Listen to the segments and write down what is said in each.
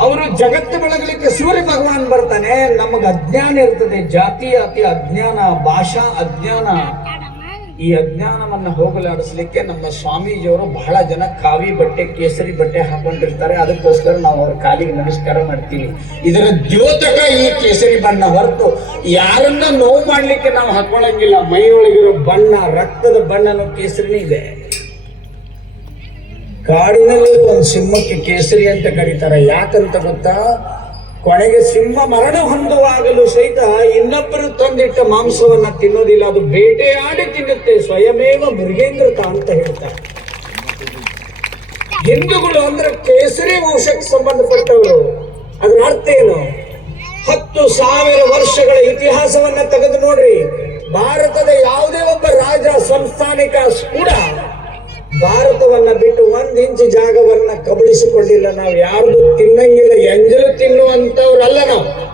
ಅವರು ಜಗತ್ತು ಬೆಳಗಲಿಕ್ಕೆ ಸೂರ್ಯ ಭಗವಾನ್ ಬರ್ತಾನೆ, ನಮಗ ಅಜ್ಞಾನ ಇರ್ತದೆ. ಜಾತಿ, ಅತಿ ಅಜ್ಞಾನ, ಭಾಷಾ ಅಜ್ಞಾನ. ಈ ಅಜ್ಞಾನವನ್ನ ಹೋಗಲಾಡಿಸ್ಲಿಕ್ಕೆ ನಮ್ಮ ಸ್ವಾಮೀಜಿಯವರು ಬಹಳ ಜನ ಕಾವಿ ಬಟ್ಟೆ, ಕೇಸರಿ ಬಟ್ಟೆ ಹಾಕೊಂಡಿರ್ತಾರೆ. ಅದಕ್ಕೋಸ್ಕರ ನಾವು ಅವ್ರ ಕಾಲಿಗೆ ನಮಸ್ಕಾರ ಮಾಡ್ತೀವಿ. ಇದರ ದ್ಯೋತಕ ಈ ಕೇಸರಿ ಬಣ್ಣ ಹೊರತು ಯಾರನ್ನ ನೋವು ಮಾಡ್ಲಿಕ್ಕೆ ನಾವು ಹಾಕೊಳ್ಳಂಗಿಲ್ಲ ಮೈಯೊಳಗಿರೋ ಬಣ್ಣ, ರಕ್ತದ ಬಣ್ಣನೂ ಕೇಸರಿನೇ ಇದೆ. ಕಾಡಿನಲ್ಲಿ ಒಂದು ಸಿಂಹಕ್ಕೆ ಕೇಸರಿ ಅಂತ ಕರೀತಾರೆ. ಯಾಕಂತ ಗೊತ್ತಾ? ಕೊನೆಗೆ ಸಿಂಹ ಮರಣ ಹೊಂದುವಾಗಲೂ ಸಹಿತ ಇನ್ನೊಬ್ಬರು ತಂದಿಟ್ಟ ಮಾಂಸವನ್ನ ತಿನ್ನೋದಿಲ್ಲ. ಅದು ಬೇಟೆಯಾಡಿ ತಿನ್ನುತ್ತೆ. ಸ್ವಯಮೇವ ಮೃಗೇಂದ್ರತ ಅಂತ ಹೇಳ್ತಾರೆ. ಹಿಂದೂಗಳು ಅಂದ್ರೆ ಕೇಸರಿ ವಂಶಕ್ಕೆ ಸಂಬಂಧಪಟ್ಟವರು. ಅದರ ಅರ್ಥ ಏನು? ಹತ್ತು ಸಾವಿರ ವರ್ಷಗಳ ಇತಿಹಾಸವನ್ನ ತೆಗೆದು ನೋಡ್ರಿ. ಭಾರತದ ಯಾವುದೇ ಒಬ್ಬ ರಾಜ ಸಂಸ್ಥಾನಿಕ ಕೂಡ ಭಾರತವನ್ನ ಬಿಟ್ಟು ಒಂದ್ ಇಂಚು ಜಾಗವನ್ನ ಕಬಳಿಸಿಕೊಂಡಿಲ್ಲ ನಾವು. ಯಾರ್ದು ತಿನ್ನಂಗಿಲ್ಲ. ಎಂಜಲು ತಿನ್ನುವಂತವ್ರಲ್ಲ ನಾವು.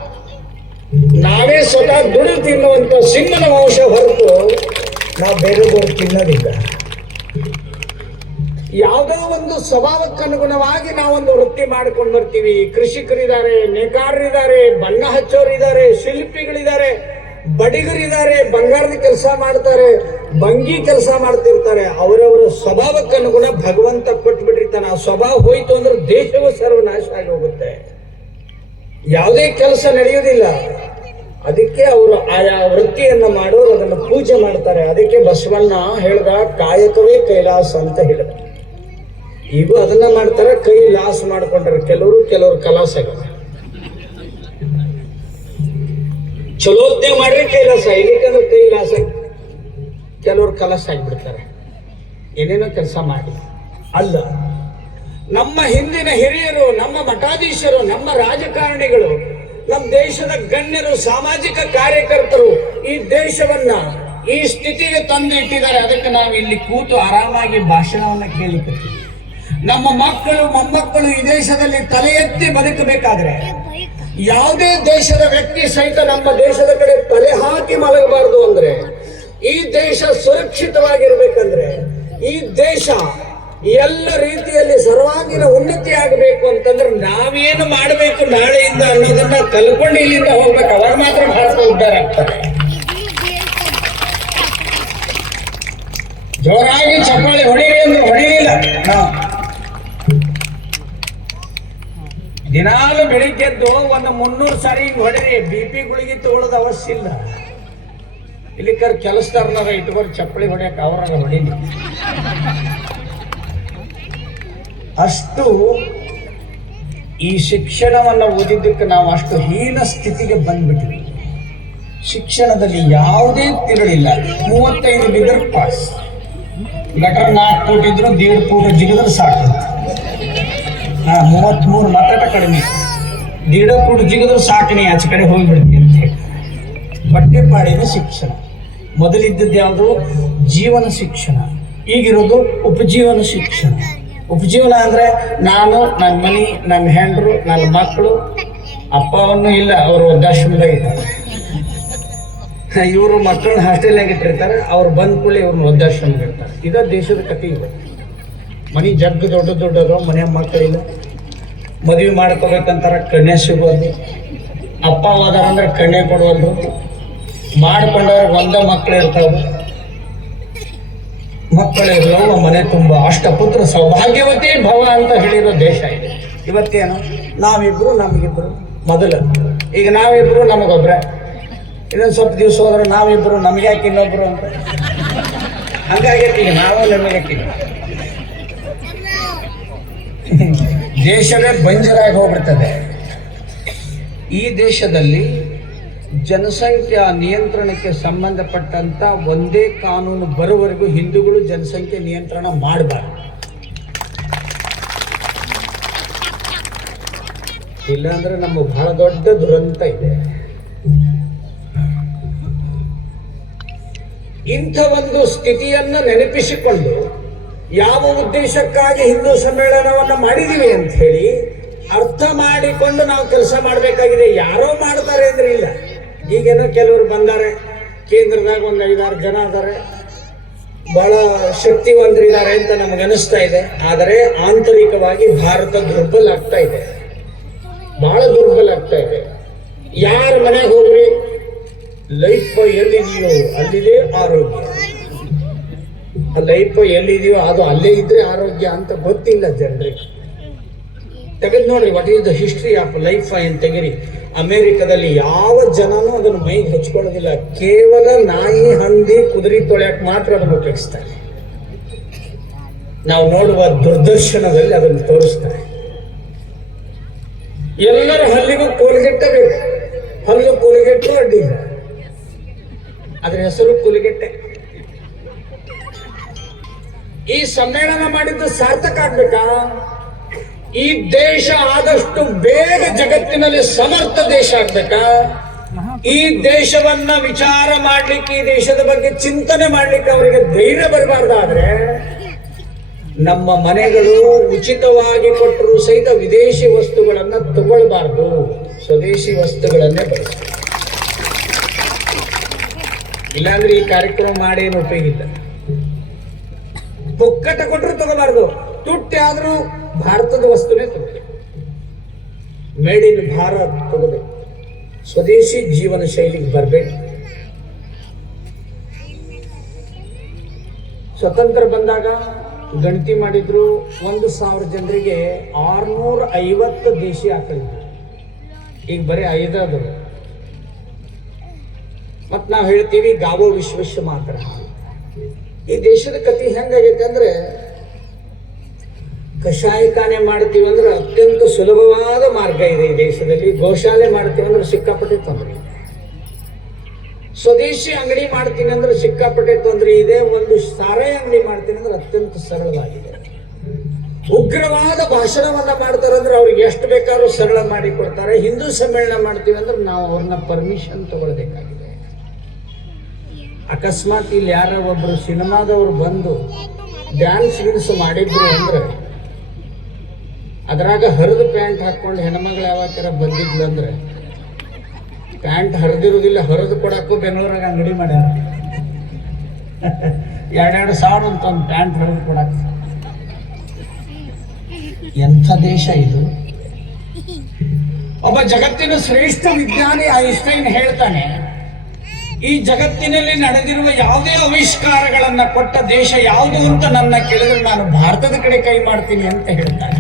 ನಾವೇ ಸ್ವತಃ ದುಡಿದು ತಿನ್ನುವಂತ ಸಿಂಹನ ವಂಶ ಹೊರತು ನಾವು ಬೇರೆದವ್ರು ತಿನ್ನೋದಿಲ್ಲ. ಯಾವುದೋ ಒಂದು ಸ್ವಭಾವಕ್ಕನುಗುಣವಾಗಿ ನಾವೊಂದು ವೃತ್ತಿ ಮಾಡ್ಕೊಂಡು ಬರ್ತೀವಿ. ಕೃಷಿಕರಿದ್ದಾರೆ, ನೇಕಾರರಿದ್ದಾರೆ, ಬಣ್ಣ ಹಚ್ಚೋರಿದ್ದಾರೆ, ಶಿಲ್ಪಿಗಳಿದ್ದಾರೆ. ಬಡಿಗರಿದ್ದಾರೆ ಬಂಗಾರದ ಕೆಲಸ ಮಾಡ್ತಾರೆ, ಬಂಗಿ ಕೆಲಸ ಮಾಡ್ತಿರ್ತಾರೆ, ಅವರವರ ಸ್ವಭಾವಕ್ಕೆ ಅನುಗುಣ ಭಗವಂತ ಕೊಟ್ಬಿಟ್ಟಿರ್ತಾನೆ. ಆ ಸ್ವಭಾವ ಹೋಯ್ತು ಅಂದ್ರೆ ದೇಶವೂ ಸರ್ವನಾಶ ಆಗಿ ಹೋಗುತ್ತೆ ಯಾವುದೇ ಕೆಲಸ ನಡೆಯುವುದಿಲ್ಲ. ಅದಕ್ಕೆ ಅವರು ಆಯಾ ವೃತ್ತಿಯನ್ನ ಮಾಡೋರು, ಅದನ್ನು ಪೂಜೆ ಮಾಡ್ತಾರೆ. ಅದಕ್ಕೆ ಬಸವಣ್ಣ ಹೇಳ್ದ, ಕಾಯಕವೇ ಕೈಲಾಸ ಅಂತ ಹೇಳಿದ ಈಗ ಅದನ್ನ ಮಾಡ್ತಾರೆ, ಕೈ ಲಾಸ್ ಮಾಡ್ಕೊಂಡ್ರೆ. ಕೆಲವರು ಕೆಲವರು ಕಲಾಸ ಚಲೋದ್ನೆ ಮಾಡ್ರಿ ಕೈಲಾಸ ಇಲ್ಲಿಕಂದ್ರೆ ಕೈಲಾಸ. ಕೆಲವರು ಕಲಸ ಆಗಿಬಿಡ್ತಾರೆ. ಏನೇನೋ ಕೆಲಸ ಮಾಡಿ. ಅಲ್ಲ, ನಮ್ಮ ಹಿಂದಿನ ಹಿರಿಯರು, ನಮ್ಮ ಮಠಾಧೀಶರು, ನಮ್ಮ ರಾಜಕಾರಣಿಗಳು, ನಮ್ಮ ದೇಶದ ಗಣ್ಯರು, ಸಾಮಾಜಿಕ ಕಾರ್ಯಕರ್ತರು ಈ ದೇಶವನ್ನ, ಈ ಸ್ಥಿತಿಗೆ ತಂದು ಇಟ್ಟಿದ್ದಾರೆ. ಅದಕ್ಕೆ ನಾವು ಇಲ್ಲಿ ಕೂತು ಆರಾಮಾಗಿ ಭಾಷಣವನ್ನ ಕೇಳಿಕತ್ತೀವಿ ನಮ್ಮ ಮಕ್ಕಳು, ಮೊಮ್ಮಕ್ಕಳು ಈ ದೇಶದಲ್ಲಿ ತಲೆ ಎತ್ತಿ ಬದುಕಬೇಕಾದ್ರೆ ಯಾವುದೇ ದೇಶದ ವ್ಯಕ್ತಿ ಸಹಿತ ನಮ್ಮ ದೇಶದ ಕಡೆ ತಲೆ ಹಾಕಿ ಮಲಗಬಾರದು ಅಂದ್ರೆ, ಈ ದೇಶ ಸುರಕ್ಷಿತವಾಗಿರ್ಬೇಕಂದ್ರೆ, ಈ ದೇಶ ಎಲ್ಲ ರೀತಿಯಲ್ಲಿ ಸರ್ವಾಂಗೀಣ ಉನ್ನತಿ ಆಗಬೇಕು ಅಂತಂದ್ರೆ ನಾವೇನು ಮಾಡಬೇಕು ನಾಳೆಯಿಂದ ಅನ್ನೋದನ್ನ ಕಲ್ಕೊಂಡು ಇಲ್ಲಿಂದ ಹೋಗ್ಬೇಕು. ಅವರು ಮಾತ್ರ ಭಾರತ ಉದ್ದಾರ ಆಗ್ತಾರೆ ಜೋರಾಗಿ ಚಪ್ಪಾಳೆ ಹೊಡೀರಿ ಅಂದ್ರೆ ಹೊಡಿಲಿಲ್ಲ. ದಿನಾಲು ಬೆಳಿಗ್ಗೆದ್ದು ಒಂದು ಮುನ್ನೂರು ಸಾರಿ ಹಿಂಗ್ ಹೊಡಿರಿ, ಬಿ ಪಿ ಗುಳಿಗೆ ತಗೊಳ್ಳೋದು ಅವಶ್ಯ ಇಲ್ಲ. ಇಲ್ಲಿ ಕರ್ ಕೆಲಸದಾರ್ನಾಗ ಇಟ್ಕೊಂಡು ಚಪ್ಪಳಿ ಹೊಡೆಯಕ್ಕೆ ಅವ್ರಾಗ ಹೊಡೀನಿ. ಅಷ್ಟು ಈ ಶಿಕ್ಷಣವನ್ನು ಓದಿದ್ದಕ್ಕೆ ನಾವು ಅಷ್ಟು ಹೀನ ಸ್ಥಿತಿಗೆ ಬಂದ್ಬಿಟ್ಟಿವಿ ಶಿಕ್ಷಣದಲ್ಲಿ ಯಾವುದೇ ತಿರುಳಿಲ್ಲ. ಮೂವತ್ತೈದು ಬಿಗರ್ ಪಾಸ್. ಗಟರ್ ನಾಲ್ಕು ಕೋಟಿ ಇದ್ರು, ದೇಡ್ ಕೋಟಿ ಜಿಗಿದ್ರೆ ಸಾಕು. ಹಾ ಮೂವತ್ಮೂರು ಮಾತ್ರ ಕಡಿಮೆ. ಗಿಡ ಫೂಟ್ ಜಿಗಿದ್ರೆ ಸಾಕು ನೀ, ಆಚೆ ಕಡೆ ಹೋಗಿಬಿಡ್ತೀನಿ ಅಂತ ಹೇಳಿ. ಬಟ್ಟೆ ಪಾಡಿನ ಶಿಕ್ಷಣ. ಮೊದಲಿದ್ದದ್ದು ಯಾವುದು? ಜೀವನ ಶಿಕ್ಷಣ. ಈಗಿರೋದು ಉಪಜೀವನ ಶಿಕ್ಷಣ. ಉಪಜೀವನ ಅಂದ್ರೆ ನಾನು ನನ್ನ ಮನೆ ನನ್ನ ಹೆಂಡರು ನನ್ನ ಮಕ್ಕಳು ಅಪ್ಪವನ್ನು ಇಲ್ಲ, ಅವರು ವೃದ್ಧಾಶ್ರಮದಾಗ ಇದ್ದಾರೆ. ಇವರು ಮಕ್ಕಳನ್ನ ಹಾಸ್ಟೆಲ್ನಾಗ ಇಟ್ಟಿರ್ತಾರೆ, ಅವ್ರು ಬಂದ ಕೂಡಲೇ ಇವ್ರನ್ನ ವೃದ್ಧಾಶ್ರಮ ಇರ್ತಾರೆ ಇದ ದೇಶದ ಕಥೆ ಇದೆ ಮನೆ ಜಗ್ ದೊಡ್ಡ ದೊಡ್ಡದು, ಮನೆ ಮಕ್ಕಳಿಲ್ಲ. ಮದುವೆ ಮಾಡ್ಕೋಬೇಕಂತಾರ ಕಣ್ಣೆ ಸಿಗೋದು ಅಪ್ಪ ಹೋದಾರ ಅಂದ್ರೆ ಕಣ್ಣೆ ಕೊಡೋದು, ಮಾಡ್ಕೊಂಡವ್ರ ಒಂದ ಮಕ್ಕಳು ಇರ್ತಾವ ಮಕ್ಕಳಿರ್ಲವ ಮನೆ ತುಂಬ ಅಷ್ಟಪುತ್ರ ಸೌಭಾಗ್ಯವತಿ ಭವ ಅಂತ ಹೇಳಿರೋ ದೇಶ ಇದೆ. ಇವತ್ತೇನು? ನಾವಿಬ್ರು, ನಮಗಿಬ್ರು, ಮೊದಲು. ಈಗ ನಾವಿಬ್ರು ನಮಗೊಬ್ರೆ. ಇನ್ನೊಂದು ಸ್ವಲ್ಪ ದಿವಸ ಹೋದ್ರೆ ನಾವಿಬ್ರು, ನಮ್ಗೆ ಯಾಕೆ ಇನ್ನೊಬ್ರು ಅಂತ? ಹಂಗಾಗಿ ನಾವು ನಮಗೆ ದೇಶವೇ ಬಂಜರಾಗಿ ಹೋಗ್ಬಿಡ್ತದೆ. ಈ ದೇಶದಲ್ಲಿ ಜನಸಂಖ್ಯಾ ನಿಯಂತ್ರಣಕ್ಕೆ ಸಂಬಂಧಪಟ್ಟಂತ ಒಂದೇ ಕಾನೂನು ಬರುವವರೆಗೂ ಹಿಂದೂಗಳು ಜನಸಂಖ್ಯೆ ನಿಯಂತ್ರಣ ಮಾಡಬಾರ್ದು. ಇಲ್ಲಾಂದ್ರೆ ನಮ್ಮ ಬಹಳ ದೊಡ್ಡ ದುರಂತ ಇದೆ. ಇಂಥ ಒಂದು ಸ್ಥಿತಿಯನ್ನು ನೆನಪಿಸಿಕೊಂಡು ಯಾವ ಉದ್ದೇಶಕ್ಕಾಗಿ ಹಿಂದೂ ಸಮ್ಮೇಳನವನ್ನ ಮಾಡಿದೀವಿ ಅಂತ ಹೇಳಿ ಅರ್ಥ ಮಾಡಿಕೊಂಡು ನಾವು ಕೆಲಸ ಮಾಡಬೇಕಾಗಿದೆ. ಯಾರೋ ಮಾಡ್ತಾರೆ ಅಂದ್ರೆ ಇಲ್ಲ. ಈಗೇನೋ ಕೆಲವರು ಬಂದಾರೆ. ಕೇಂದ್ರದಾಗ ಒಂದು ಐದಾರು ಜನ ಅದಾರೆ ಬಹಳ ಶಕ್ತಿವಂತರಿದ್ದಾರೆ ಅಂತ ನಮ್ಗೆ ಅನಿಸ್ತಾ ಇದೆ. ಆದರೆ ಆಂತರಿಕವಾಗಿ ಭಾರತ ದುರ್ಬಲ ಆಗ್ತಾ ಇದೆ. ಬಹಳ ದುರ್ಬಲ ಆಗ್ತಾ ಇದೆ. ಯಾರ ಮನೆಗೆ ಹೋಗ್ರಿ ಲೈಫ್ ಎಲ್ಲಿ ನೀವು ಅಲ್ಲಿದೆ ಆರೋಗ್ಯ. ಲೈಫ್ ಎಲ್ಲಿದೆಯೋ ಅದು ಅಲ್ಲೇ ಇದ್ರೆ ಆರೋಗ್ಯ ಅಂತ ಗೊತ್ತಿಲ್ಲ ಜನರಿಗೆ. ತೆಗೆದು ನೋಡ್ರಿ what is the history of life ಅಂತ ತೆಗಿರಿ. ಅಮೆರಿಕದಲ್ಲಿ ಯಾವ ಜನನೂ ಅದನ್ನು ಮೈಗೆ ಹಚ್ಕೊಳ್ಳೋದಿಲ್ಲ. ಕೇವಲ ನಾಯಿ, ಹಂದಿ, ಕುದುರೆ ತೊಳೆಯಕ್ಕೆ ಮಾತ್ರ ಅದನ್ನು ಉಪಯೋಗಿಸ್ತಾರೆ. ನಾವು ನೋಡುವ ದುರ್ದರ್ಶನದಲ್ಲಿ ಅದನ್ನು ತೋರಿಸ್ತಾರೆ. ಎಲ್ಲರ ಹಲ್ಲಿಗೂ ಕೋಲಿಗೆಟ್ಟೆ ಬೇಕು ಹಲ್ಲು ಕೂಲಿಗೆಟ್ಟು ಅಡ್ಡಿ ಅದ್ರ ಹೆಸರು ಕೂಲಿಗೆಟ್ಟೆ. ಈ ಸಮ್ಮೇಳನ ಮಾಡಿದ್ದು ಸಾರ್ಥಕ ಆಗ್ಬೇಕಾ? ಈ ದೇಶ ಆದಷ್ಟು ಬೇಗ ಜಗತ್ತಿನಲ್ಲಿ ಸಮರ್ಥ ದೇಶ ಆಗ್ಬೇಕಾ? ಈ ದೇಶವನ್ನ ವಿಚಾರ ಮಾಡ್ಲಿಕ್ಕೆ, ಈ ದೇಶದ ಬಗ್ಗೆ ಚಿಂತನೆ ಮಾಡ್ಲಿಕ್ಕೆ ಅವರಿಗೆ ಧೈರ್ಯ ಬರಬಾರ್ದಾದ್ರೆ ನಮ್ಮ ಮನೆಗಳು ಉಚಿತವಾಗಿ ಕೊಟ್ಟರು ಸಹಿತ ವಿದೇಶಿ ವಸ್ತುಗಳನ್ನ ತಗೊಳ್ಬಾರ್ದು. ಸ್ವದೇಶಿ ವಸ್ತುಗಳನ್ನೇ ಬಳಸಬೇಕು. ಇಲ್ಲಾಂದ್ರೆ ಈ ಕಾರ್ಯಕ್ರಮ ಮಾಡೇನು ಉಪಯೋಗ ಇಲ್ಲ. ಪುಕ್ಕಟ ಕೊಟ್ಟರು ತಗೋಬಾರ್ದು. ತುಟ್ಟಿ ಆದರೂ ಭಾರತದ ವಸ್ತುನೇ ತಗೋಬೇಕು. ಮೇಡ್ ಇನ್ ಭಾರತ್ ತಗೋಬೇಕು. ಸ್ವದೇಶಿ ಜೀವನ ಶೈಲಿಗೆ ಬರಬೇಕು. ಸ್ವತಂತ್ರ ಬಂದಾಗ ಗಣತಿ ಮಾಡಿದ್ರು ಒಂದು ಸಾವಿರ ಜನರಿಗೆ ಆರ್ನೂರ ಐವತ್ತು ದೇಶಿ ಆಕಳಿದ್ರು ಈಗ ಬರೀ ಐದಾದ್ರು. ಮತ್ತು ನಾವು ಹೇಳ್ತೀವಿ ಗಾವೋ ವಿಶ್ವೇಶ್ವ ಮಾತ್ರ ಈ ದೇಶದ ಕತಿ ಹೆಂಗಾಗೈತೆ ಅಂದ್ರೆ ಮಾಡ್ತೀವಿ ಅಂದ್ರೆ ಅತ್ಯಂತ ಸುಲಭವಾದ ಮಾರ್ಗ ಇದೆ ಈ ದೇಶದಲ್ಲಿ. ಗೋಶಾಲೆ ಮಾಡ್ತೀವಿ ಅಂದ್ರೆ ಸಿಕ್ಕಾಪಟ್ಟೆ ತೊಂದರೆ. ಸ್ವದೇಶಿ ಅಂಗಡಿ ಮಾಡ್ತೀನಿ ಅಂದ್ರೆ ಸಿಕ್ಕಾಪಟ್ಟೆ ತೊಂದರೆ ಇದೆ. ಒಂದು ಸಾರಾಯಿ ಅಂಗಡಿ ಮಾಡ್ತೀನಿ ಅಂದ್ರೆ ಅತ್ಯಂತ ಸರಳವಾಗಿದೆ. ಉಗ್ರವಾದ ಭಾಷಣವನ್ನ ಮಾಡ್ತಾರಂದ್ರೆ ಅವ್ರಿಗೆ ಎಷ್ಟು ಬೇಕಾದ್ರೂ ಸರಳ ಮಾಡಿ ಕೊಡ್ತಾರೆ. ಹಿಂದೂ ಸಮ್ಮೇಳನ ಮಾಡ್ತೀವಿ ಅಂದ್ರೆ ನಾವು ಅವ್ರನ್ನ ಪರ್ಮಿಷನ್ ತಗೊಳ್ಬೇಕಾಗಿದೆ. ಅಕಸ್ಮಾತ್ ಇಲ್ಲಿ ಯಾರ ಒಬ್ಬರು ಸಿನಿಮಾದವ್ರು ಬಂದು ಡ್ಯಾನ್ಸ್ ಗಿಡ್ಸ್ ಮಾಡಿದ್ರು ಅಂದ್ರೆ, ಅದ್ರಾಗ ಹರಿದು ಪ್ಯಾಂಟ್ ಹಾಕೊಂಡು ಹೆಣ್ಮಗಳು ಯಾವತ್ತರ ಬಂದಿದ್ಲು ಅಂದ್ರೆ, ಪ್ಯಾಂಟ್ ಹರಿದಿರುವುದಿಲ್ಲ, ಹರಿದು ಕೊಡಕ್ಕೂ ಬೆಂಗಳೂರಾಗ ಅಂಗಡಿ ಮಾಡ್ಯಾರ. ಎರಡೆರಡು ಸಾವಿರ ಅಂತ ಒಂದು ಪ್ಯಾಂಟ್ ಹರಿದು ಕೊಡಕ್ಕೆ. ಎಂಥ ದೇಶ ಇದು? ಒಬ್ಬ ಜಗತ್ತಿನ ಶ್ರೇಷ್ಠ ವಿಜ್ಞಾನಿ ಐನ್ಸ್ಟೈನ್ ಹೇಳ್ತಾನೆ ಈ ಜಗತ್ತಿನಲ್ಲಿ ನಡೆದಿರುವ ಯಾವುದೇ ಆವಿಷ್ಕಾರಗಳನ್ನ ಕೊಟ್ಟ ದೇಶ ಯಾವುದು ಅಂತ ನನ್ನ ಕೇಳಿದ್ರೆ ನಾನು ಭಾರತದ ಕಡೆ ಕೈ ಮಾಡ್ತೀನಿ ಅಂತ ಹೇಳ್ತಾನೆ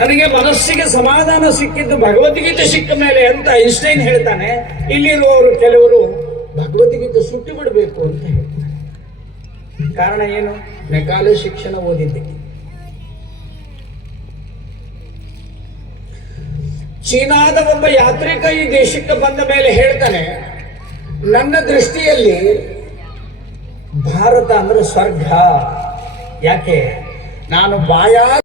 ನನಗೆ ಮನಸ್ಸಿಗೆ ಸಮಾಧಾನ ಸಿಕ್ಕಿದ್ದು ಭಗವದ್ಗೀತೆ ಸಿಕ್ಕ ಮೇಲೆ ಅಂತ ಐನ್ಸ್ಟೈನ್ ಹೇಳ್ತಾನೆ, ಇಲ್ಲಿರುವವರು ಕೆಲವರು ಭಗವದ್ಗೀತೆ ಸುಟ್ಟು ಬಿಡಬೇಕು ಅಂತ ಹೇಳ್ತಾರೆ. ಕಾರಣ ಏನು? ಮೆಕಾಲೆ ಶಿಕ್ಷಣ ಓದಿದ್ದೆ. ಚೀನಾದ ಒಬ್ಬ ಯಾತ್ರಿಕ ಈ ದೇಶಕ್ಕೆ ಬಂದ ಮೇಲೆ ಹೇಳ್ತಾನೆ, ನನ್ನ ದೃಷ್ಟಿಯಲ್ಲಿ ಭಾರತ ಅಂದ್ರೆ ಸ್ವರ್ಗ. ಯಾಕೆ? ನಾನು ಬಾಯಾರ